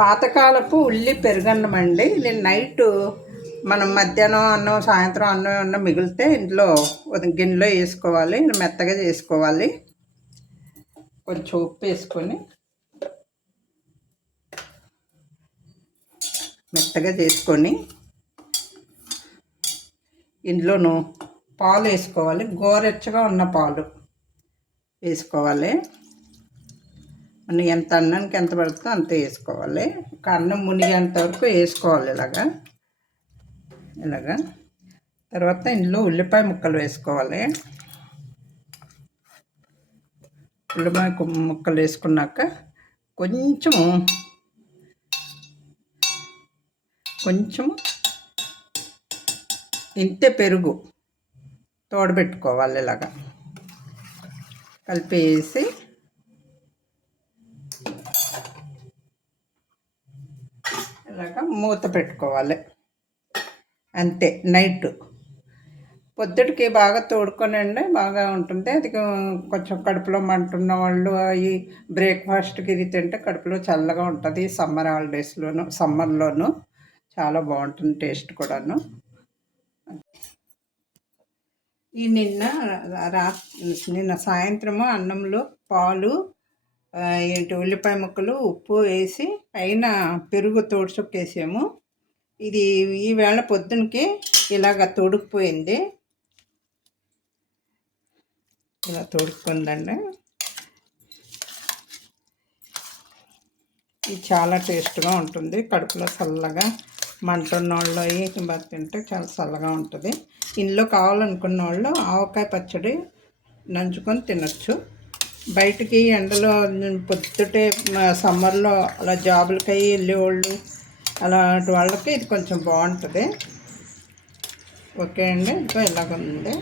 పాతకాలపు ఉల్లి పెరుగన్నం అండి. నేను నైట్ మనం మధ్యాహ్నం అన్నం సాయంత్రం అన్నం మిగిలితే ఇంట్లో గిన్నెలో వేసుకోవాలి, మెత్తగా చేసుకోవాలి. కొంచెం ఉప్పు వేసుకొని మెత్తగా చేసుకొని ఇందులోనూ పాలు వేసుకోవాలి. గోరెచ్చగా ఉన్న పాలు వేసుకోవాలి. మనం ఎంత అన్నానికి ఎంత పడుతుందో అంత వేసుకోవాలి. ఒక అన్నం మునిగేంత వరకు వేసుకోవాలి. ఇలాగా తర్వాత ఇందులో ఉల్లిపాయ ముక్కలు వేసుకోవాలి. ఉల్లిపాయ ముక్కలు వేసుకున్నాక కొంచెము ఇంతే పెరుగు తోడబెట్టుకోవాలి. ఇలాగా కలిపేసి ఇలాగా మూత పెట్టుకోవాలి. అంతే. నైట్ పొద్దుటికి బాగా తోడుకొనండి, బాగా ఉంటుంది. అది కొంచెం కడుపులో మంటున్న వాళ్ళు అవి బ్రేక్ఫాస్ట్కి ఇది తింటే కడుపులో చల్లగా ఉంటుంది. సమ్మర్ హాలిడేస్లోను సమ్మర్లోను చాలా బాగుంటుంది టేస్ట్ కూడాను. ఈ నిన్న సాయంత్రము అన్నంలో పాలు ఉల్లిపాయ ముక్కలు ఉప్పు వేసి పైన పెరుగు తోడుచుక్కేసాము. ఇది ఈవేళ పొద్దునకి ఇలాగ తోడుకుపోయింది. ఇలా తోడుకుందండి. ఇది చాలా టేస్ట్గా ఉంటుంది. కడుపులో చల్లగా మంటున్న వాళ్ళు బాగా తింటే చాలా చల్లగా ఉంటుంది. ఇందులో కావాలనుకున్న వాళ్ళు ఆవకాయ పచ్చడి నంచుకొని తినచ్చు. బయటికి ఎండలో పొద్దుటే సమ్మర్లో అలా జాబులకై వెళ్ళేవాళ్ళు అలాంటి వాళ్ళకి ఇది కొంచెం బాగుంటుంది. ఓకే అండి, ఇంకా ఇలాగ ఉంది.